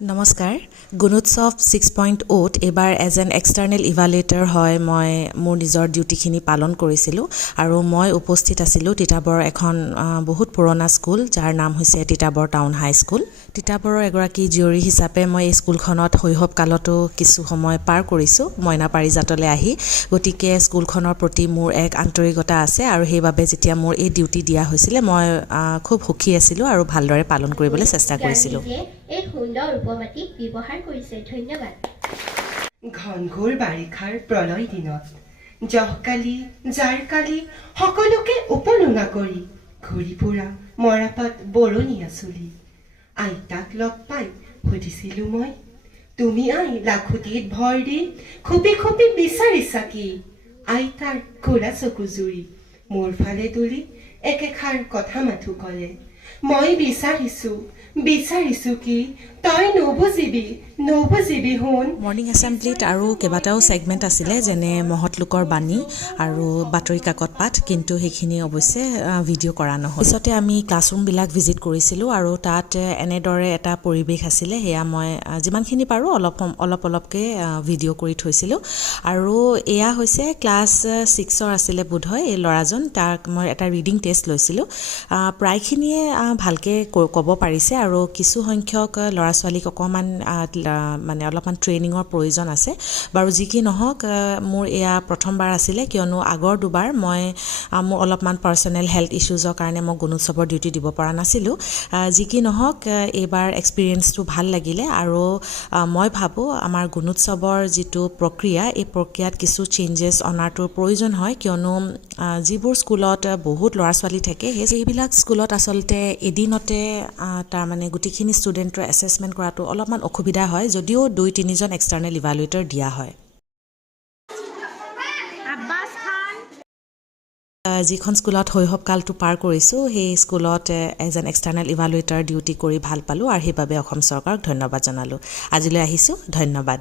নমস্কাৰ গুণোৎসৱ 6.0 এবাৰ as N external ইভালুৱেটৰ হয় মই মোৰ নিজৰ ডিউটিখিনি পালন কৰিছিলোঁ আৰু মই উপস্থিত আছিলোঁ তিতাবৰৰ এখন বহুত পুৰণা স্কুল যাৰ নাম হৈছে তিতাবৰ টাউন হাই স্কুল। তিতাবৰৰ এগৰাকী জীয়ৰী হিচাপে মই এই স্কুলখনত শৈশৱকালতো কিছু সময় পাৰ কৰিছোঁ মইনা পাৰিজাতলৈ আহি, গতিকে স্কুলখনৰ প্ৰতি মোৰ এক আন্তৰিকতা আছে আৰু সেইবাবে যেতিয়া মোৰ এই ডিউটি দিয়া হৈছিলে মই খুব সুখী আছিলোঁ আৰু ভালদৰে পালন কৰিবলৈ চেষ্টা কৰিছিলোঁ। এক সুন্দৰ উপমাটি ব্যৱহাৰ কৰিছে। ধন্যবাদ। ঘনঘোৰ বাৰিষাৰ প্ৰলয় দিনত জহকালি জাৰকালি সকলোকে উপলুঙা কৰি ঘূৰি ফুৰা মৰাপাত বৰণীয়া চুলি আইতাক লগ পাই সুধিছিলোঁ মই, তুমি আই লাখুটিত ভৰ দি খুপি খুপি বিচাৰিছা কি? আইতাৰ ক'লা চকু জুৰি মোৰ ফালে তুলি একেষাৰ কথা মাথো ক'লে, মই বিচাৰিছো কি তই নবুজিবি শুন। মৰ্ণিং এছেম্বলিত আৰু কেইবাটাও ছেগমেণ্ট আছিলে, যেনে মহৎ লোকৰ বাণী আৰু বাতৰি কাকত পাঠ, কিন্তু সেইখিনি অৱশ্যে ভিডিঅ' কৰা নহ'ল। পিছতে আমি ক্লাছৰুমবিলাক ভিজিট কৰিছিলোঁ আৰু তাত এনেদৰে এটা পৰিৱেশ আছিলে, সেয়া মই যিমানখিনি পাৰোঁ অলপকৈ ভিডিঅ' কৰি থৈছিলোঁ। আৰু এয়া হৈছে ক্লাছ 6ৰ আছিলে বোধহয় এই ল'ৰাজন, তাক মই এটা ৰিডিং টেষ্ট লৈছিলোঁ। প্ৰায়খিনিয়ে ভালকৈ ক'ব পাৰিছে আৰু কিছু সংখ্যক ল'ৰা ছোৱালীক অকণমান অলপমান ট্ৰেইনিঙৰ প্ৰয়োজন আছে। বাৰু যি কি নহওক, মোৰ এয়া প্ৰথমবাৰ আছিলে, কিয়নো আগৰ দুবাৰ মই মোৰ অলপমান পাৰ্চনেল হেল্থ ইছ্যুজৰ কাৰণে মই গুণোৎসৱৰ ডিউটি দিব পৰা নাছিলোঁ। যি কি নহওক, এইবাৰ এক্সপিৰিয়েঞ্চটো ভাল লাগিলে আৰু মই ভাবোঁ আমাৰ গুণোৎসৱৰ যিটো প্ৰক্ৰিয়া, এই প্ৰক্ৰিয়াত কিছু চেঞ্জেছ অনাৰটোৰ প্ৰয়োজন হয়, কিয়নো যিবোৰ স্কুলত বহুত ল'ৰা ছোৱালী থাকে সেইবিলাক স্কুলত আচলতে এদিনতে তাৰমানে গোটেইখিনি ষ্টুডেণ্টৰ এছেছমেণ্ট কৰাটো অলপমান অসুবিধা হয়, যদিও 2-3জন এক্সটাৰ্নেল ইভালুৱেটৰ দিয়া হয়। যিখন স্কুলত শৈশৱকালটো পাৰ কৰিছোঁ সেই স্কুলত এজ এন এক্সটাৰ্নেল ইভালুৱেটৰ ডিউটি কৰি ভাল পালোঁ আৰু সেইবাবে অসম চৰকাৰক ধন্যবাদ জনালোঁ। আজিলৈ আহিছোঁ, ধন্যবাদ।